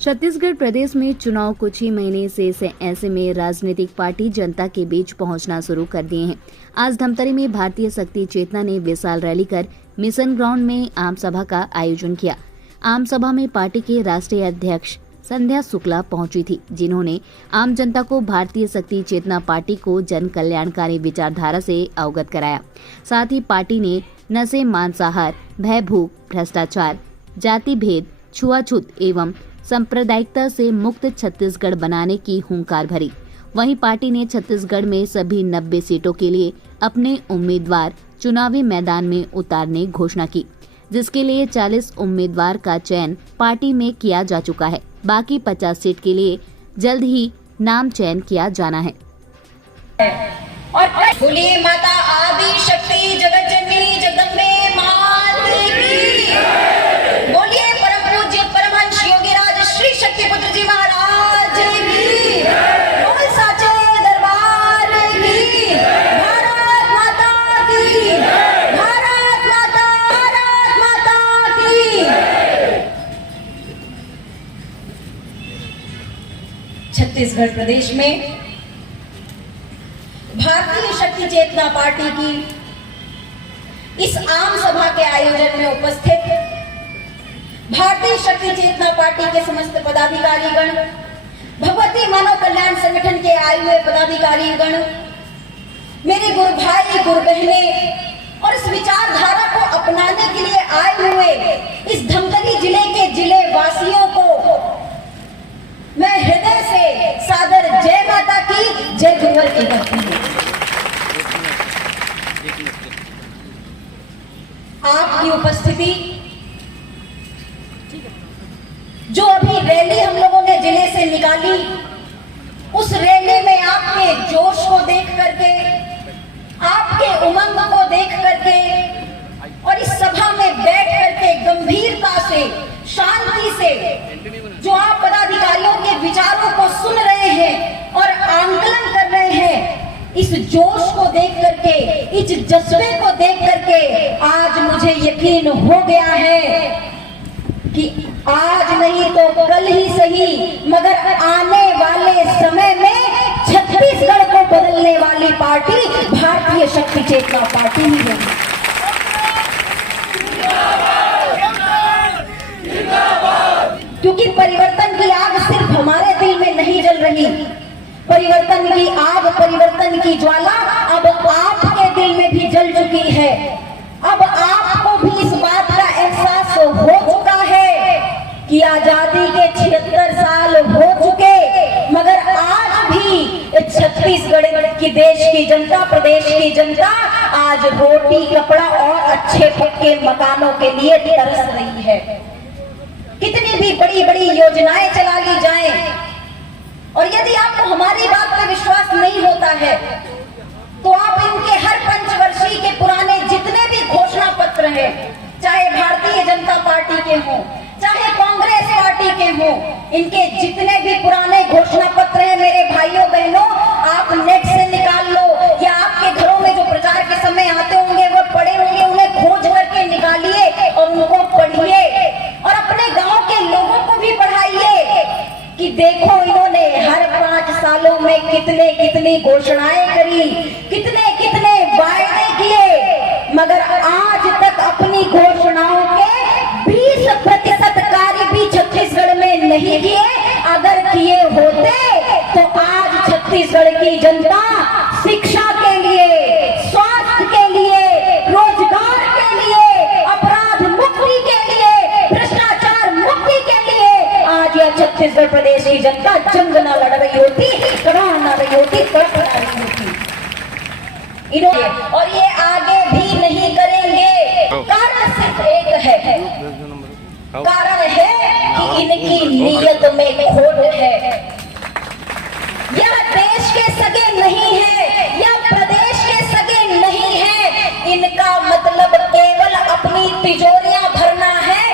छत्तीसगढ़ प्रदेश में चुनाव कुछ ही महीने से ऐसे में राजनीतिक पार्टी जनता के बीच पहुंचना शुरू कर दिए हैं। आज धमतरी में भारतीय शक्ति चेतना ने विशाल रैली कर मिशन ग्राउंड में आम सभा का आयोजन किया। आम सभा में पार्टी के राष्ट्रीय अध्यक्ष संध्या शुक्ला पहुंची थी, जिन्होंने आम जनता को भारतीय शक्ति चेतना पार्टी को जन कल्याणकारी विचारधारा से अवगत कराया। साथ ही पार्टी ने नशे, मांसाहार, भय, भूख, भ्रष्टाचार, जाति भेद, छुआछूत एवं सांप्रदायिकता से मुक्त छत्तीसगढ़ बनाने की हुंकार भरी। वहीं पार्टी ने छत्तीसगढ़ में सभी 90 सीटों के लिए अपने उम्मीदवार चुनावी मैदान में उतारने घोषणा की, जिसके लिए 40 उम्मीदवार का चयन पार्टी में किया जा चुका है। बाकी 50 सीट के लिए जल्द ही नाम चयन किया जाना है। और बोलिए माता आदि शक्ति जगत जननी जगदम्बे माता की। बोलिए परम पूज्य परमहंस योगीराज श्री शक्तिपुत्र जी महाराज की। बोल साचे दरबार की। भारत माता की। भारत माता की। छत्तीसगढ़ प्रदेश में भारतीय शक्ति चेतना पार्टी की इस आम सभा के आयोजन में उपस्थित भारतीय शक्ति चेतना पार्टी के समस्त पदाधिकारीगण, भगवती मानव कल्याण संगठन के आए हुए पदाधिकारीगण, मेरे गुरु भाई गुरु बहने और इस विचारधारा को अपनाने के लिए आए हुए इस धमतरी जिले के जिले वासियों को मैं हृदय से सादर जय माता की, जय गुरुवर की करती हूँ। आपकी उपस्थिति, जो अभी रैली हम लोगों ने जिले से निकाली, उस रैली में आपके जोश को देख करके, आपके उमंग को देख करके और इस सभा में बैठ करके गंभीरता से, शांति से जो आप पदाधिकारियों के विचारों को सुन रहे हैं और आंकलन कर रहे हैं, इस जोश को देख करके, इस जज्बे को देख करके आज मुझे यकीन हो गया है कि आज नहीं तो कल ही सही, मगर आने वाले समय में छत्तीसगढ़ को बदलने वाली पार्टी भारतीय शक्ति चेतना पार्टी ही है। क्योंकि परिवर्तन की आग सिर्फ हमारे दिल में नहीं जल रही, परिवर्तन की आग, परिवर्तन की ज्वाला अब आपके दिल में भी जल चुकी है। अब आपको भी इस बात का एहसास हो चुका है कि आजादी के 76 साल हो चुके, मगर आज भी छत्तीसगढ़ की देश की जनता, प्रदेश की जनता आज रोटी, कपड़ा और अच्छे पक्के मकानों के लिए तरस रही है। कितनी भी बड़ी बड़ी योजनाएं चला ली जाएं, और यदि आपको हमारी बात पर विश्वास नहीं होता है तो आप इनके हर पंचवर्षीय के पुराने जितने भी घोषणा पत्र हैं, चाहे भारतीय जनता पार्टी के हों, चाहे कांग्रेस पार्टी के हों, इनके जितने भी पुराने घोषणा पत्र हैं मेरे भाइयों बहनों, आप नेट से निकाल लो या आपके घरों में जो प्रचार के समय आते होंगे वो पढ़े होंगे, उन्हें खोज करके निकालिए और उनको पढ़िए और अपने गांव के लोगों को भी पढ़ाइए कि देखो इन्होंने हर 5 सालों में कितने कितनी घोषणाएं करी, कितने कितने वायदे किए, मगर आज तक अपनी घोषणाओं के 20% कार्य भी छत्तीसगढ़ में नहीं किए। अगर किए होते तो आज छत्तीसगढ़ की जनता शिक्षा के लिए, स्वास्थ्य के लिए, रोजगार के लिए, अपराध मुक्ति के लिए, भ्रष्टाचार मुक्ति के लिए आज यह छत्तीसगढ़ प्रदेश की जनता जंग ना लड़ रही होती, कड़ाह ना रही होती, तड़प ना रही होती। इन्होंने और ये आगे भी नहीं करेंगे। कारण सिर्फ एक है, कारण है कि इनकी नीयत में खोट है। यह देश के सगे नहीं है, यह प्रदेश के सगे नहीं है। इनका मतलब केवल अपनी तिजोरियां भरना है।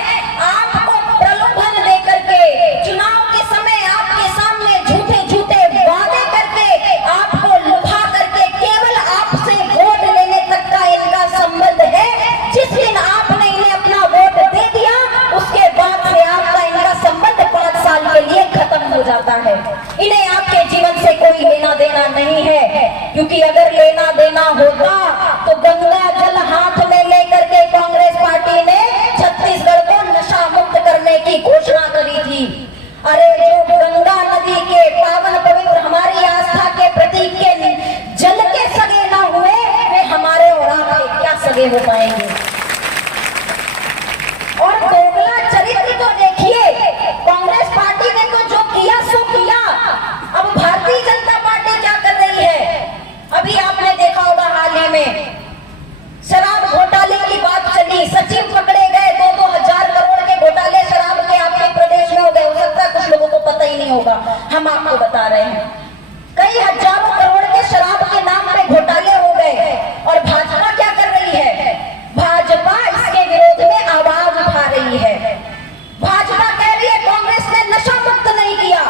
आपको प्रलोभन देकर के, चुनाव के समय आपके सामने झूठे झूठे वादे करके, आपको लुभा करके केवल आपसे वोट लेने तक का इनका संबंध है। जिस दिन आपने इन्हें अपना वोट दे दिया, उसके बाद से आपका इनका संबंध 5 साल के जाता है। इन्हें आपके जीवन से कोई लेना देना नहीं है, क्योंकि अगर लेना देना होता तो गंगा जल हाथ में लेकर के कांग्रेस पार्टी ने छत्तीसगढ़ को नशा मुक्त करने की घोषणा करी थी। अरे जो गंगा नदी के पावन पवित्र हमारी आस्था के प्रतीक के जल के सगे ना हुए, वे हमारे और आपके क्या सगे हो पाएंगे। और दोगला चरित्र तो देखिए, कांग्रेस पार्टी ने तो जो किया सो किया। अब भारतीय जनता पार्टी क्या कर रही है? अभी आपने देखा होगा हाल ही में शराब घोटाले की बात चली, सचिव पकड़े गए, 2-2 हजार करोड़ के घोटाले शराब के आपके प्रदेश में हो गए। हो सकता है कुछ लोगों को पता ही नहीं होगा, हम आपको बता रहे हैं। कई हजारों करोड़ के शराब के नाम पे घोटाले हो गए, और भाजपा क्या कर रही है? भाजपा इसके विरोध में आवाज उठा रही है। भाजपा कह रही है कांग्रेस ने नशा मुक्त नहीं किया।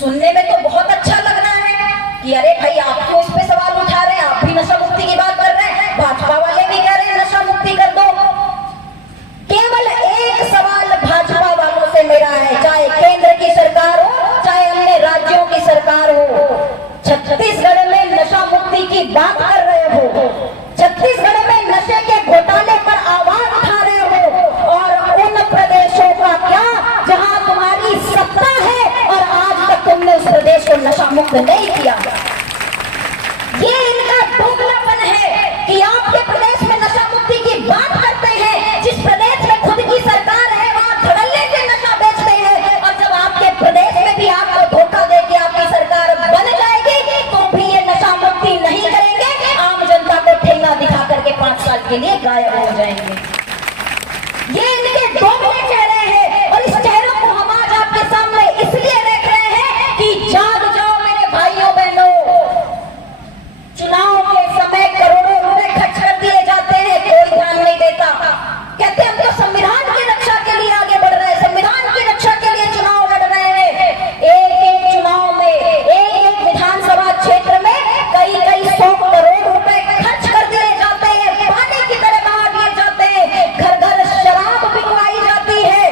सुनने में तो बहुत अच्छा लग रहा है कि अरे भाई आप क्यों इस पे सवाल उठा रहे हैं, आप भी नशा मुक्ति की बात कर रहे हैं, भाजपा वाले भी कह रहे हैं नशा मुक्ति कर दो। केवल एक सवाल भाजपा वालों से मेरा है, चाहे केंद्र की सरकार हो चाहे अन्य राज्यों की सरकार हो, छत्तीसगढ़ में नशा मुक्ति की बात कर रहे हो, छत्तीसगढ़ में नशे के घोटाले पर आवाज उठा रहे हो, और उन प्रदेशों का क्या जहां तुम्हारी सत्ता है और आज तक तुमने उस प्रदेश को नशा मुक्त नहीं किया। ये इनका दोगलापन है कि आपके प्रदेश में नशा मुक्ति की बात करते हैं, जिस प्रदेश में खुद की सरकार है वहां धड़ल्ले से नशा बेचते हैं, और जब आपके प्रदेश में भी आपको धोखा दे के आपकी सरकार बन जाएगी तो भी ये नशा मुक्ति नहीं करेंगे, आम जनता को ठेला दिखा करके 5 साल के लिए गायब हो जाएंगे। ये इनके दोगले चेहरे हैं, और इस चेहरों को हम आज आपके सामने इसलिए देख रहे हैं कि जाग जाओ मेरे भाइयों बहनों। चुनाव के समय करोड़ों रुपए खर्च कर दिए जाते हैं, कोई ध्यान नहीं देता। कहते हम तो संविधान की रक्षा के लिए आगे बढ़ रहे हैं, संविधान की रक्षा के लिए चुनाव लड़ रहे हैं। एक चुनाव में एक विधानसभा क्षेत्र में कई 100 करोड़ रुपए खर्च कर दिए जाते हैं, पानी की तरह बहा दिए जाते हैं, घर शराब बिकवाई जाती है।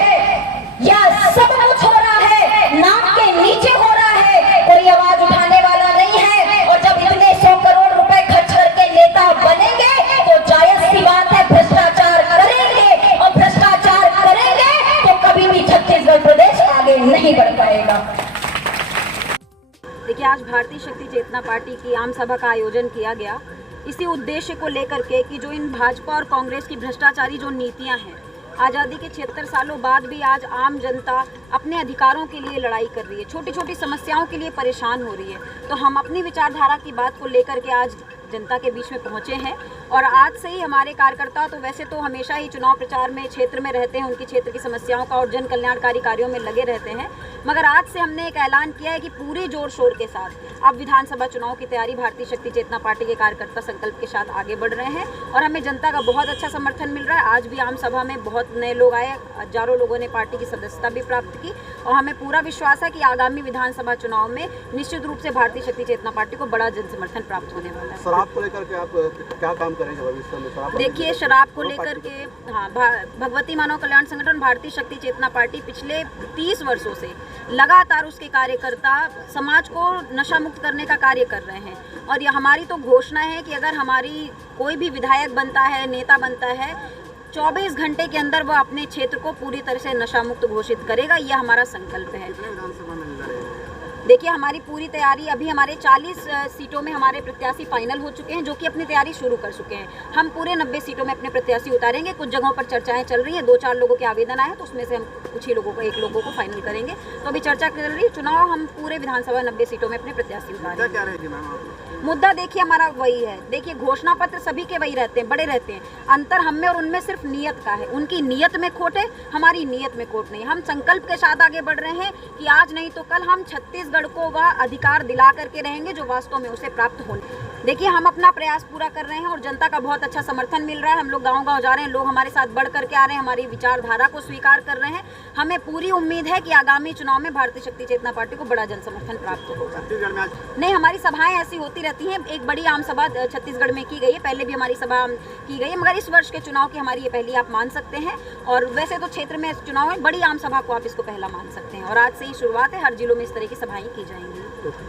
यह सब कुछ हो रहा है, नाक के नीचे हो रहा है, कोई आवाज उठाने वाला नहीं है। और जब इतने 100 करोड़ रुपए खर्च करके नेता बनेंगे तो जायज सी बात है भ्रष्टाचार करेंगे, और भ्रष्टाचार करेंगे तो कभी भी छत्तीसगढ़ प्रदेश आगे नहीं बढ़ पाएगा। देखिए, आज भारतीय शक्ति चेतना पार्टी की आम सभा का आयोजन किया गया इसी उद्देश्य को लेकर के कि जो इन भाजपा और कांग्रेस की भ्रष्टाचारी जो नीतियां हैं, आज़ादी के 76 सालों बाद भी आज आम जनता अपने अधिकारों के लिए लड़ाई कर रही है, छोटी छोटी समस्याओं के लिए परेशान हो रही है। तो हम अपनी विचारधारा की बात को लेकर के आज जनता के बीच में पहुंचे हैं। और आज से ही हमारे कार्यकर्ता तो वैसे तो हमेशा ही चुनाव प्रचार में क्षेत्र में रहते हैं, उनकी क्षेत्र की समस्याओं का और जन कल्याणकारी कार्यों में लगे रहते हैं, मगर आज से हमने एक ऐलान किया है कि पूरे जोर शोर के साथ अब विधानसभा चुनाव की तैयारी भारतीय शक्ति चेतना पार्टी के कार्यकर्ता संकल्प के साथ आगे बढ़ रहे हैं, और हमें जनता का बहुत अच्छा समर्थन मिल रहा है। आज भी आम सभा में बहुत नए लोग आए, हजारों लोगों ने पार्टी की सदस्यता भी प्राप्त की, और हमें पूरा विश्वास है कि आगामी विधानसभा चुनाव में निश्चित रूप से भारतीय शक्ति चेतना पार्टी को बड़ा जन समर्थन प्राप्त होने वाला है। शराब को लेकर के आप क्या काम करेंगे भविष्य में? शराब देखिए, शराब को लेकर के भगवती मानव कल्याण संगठन भारतीय शक्ति चेतना पार्टी पिछले 30 वर्षों से लगातार उसके कार्यकर्ता समाज को नशा मुक्त करने का कार्य कर रहे हैं, और यह हमारी तो घोषणा है कि अगर हमारी कोई भी विधायक बनता है, नेता बनता है, 24 घंटे के अंदर वह अपने क्षेत्र को पूरी तरह से नशा मुक्त घोषित करेगा। यह हमारा संकल्प है। देखिए, हमारी पूरी तैयारी, अभी हमारे 40 सीटों में हमारे प्रत्याशी फाइनल हो चुके हैं, जो कि अपनी तैयारी शुरू कर चुके हैं। हम पूरे 90 सीटों में अपने प्रत्याशी उतारेंगे। कुछ जगहों पर चर्चाएं चल रही हैं, 2-4 लोगों के आवेदन आए, तो उसमें से हम कुछ ही लोगों को, 1 लोगों को फाइनल करेंगे। तो अभी चर्चा चल रही है। चुनाव हम पूरे विधानसभा 90 सीटों में अपने प्रत्याशी उतारेंगे। मुद्दा देखिए हमारा वही है। देखिए, घोषणा पत्र सभी के वही रहते हैं, बड़े रहते हैं, अंतर हम में और उनमें सिर्फ नियत का है। उनकी नियत में खोट है, हमारी नियत में खोट नहीं। हम संकल्प के साथ आगे बढ़ रहे हैं कि आज नहीं तो कल हम छत्तीसगढ़ को वह अधिकार दिला करके रहेंगे जो वास्तव में उसे प्राप्त होने। देखिए, हम अपना प्रयास पूरा कर रहे हैं और जनता का बहुत अच्छा समर्थन मिल रहा है। हम लोग गांव-गांव जा रहे हैं, लोग हमारे साथ बढ़ करके आ रहे हैं, हमारी विचारधारा को स्वीकार कर रहे हैं। हमें पूरी उम्मीद है कि आगामी चुनाव में भारतीय शक्ति चेतना पार्टी को बड़ा जन समर्थन प्राप्त होगा। नहीं, हमारी सभाएं ऐसी होती रहती हैं। एक बड़ी आम सभा छत्तीसगढ़ में की गई है, पहले भी हमारी सभा की गई है, मगर इस वर्ष के चुनाव की हमारी ये पहली आप मान सकते हैं। और वैसे तो क्षेत्र में चुनाव है, बड़ी आम सभा को आप इसको पहला मान सकते हैं। और आज से ही शुरुआत है, हर जिलों में इस तरह की सभाएं की जाएंगी।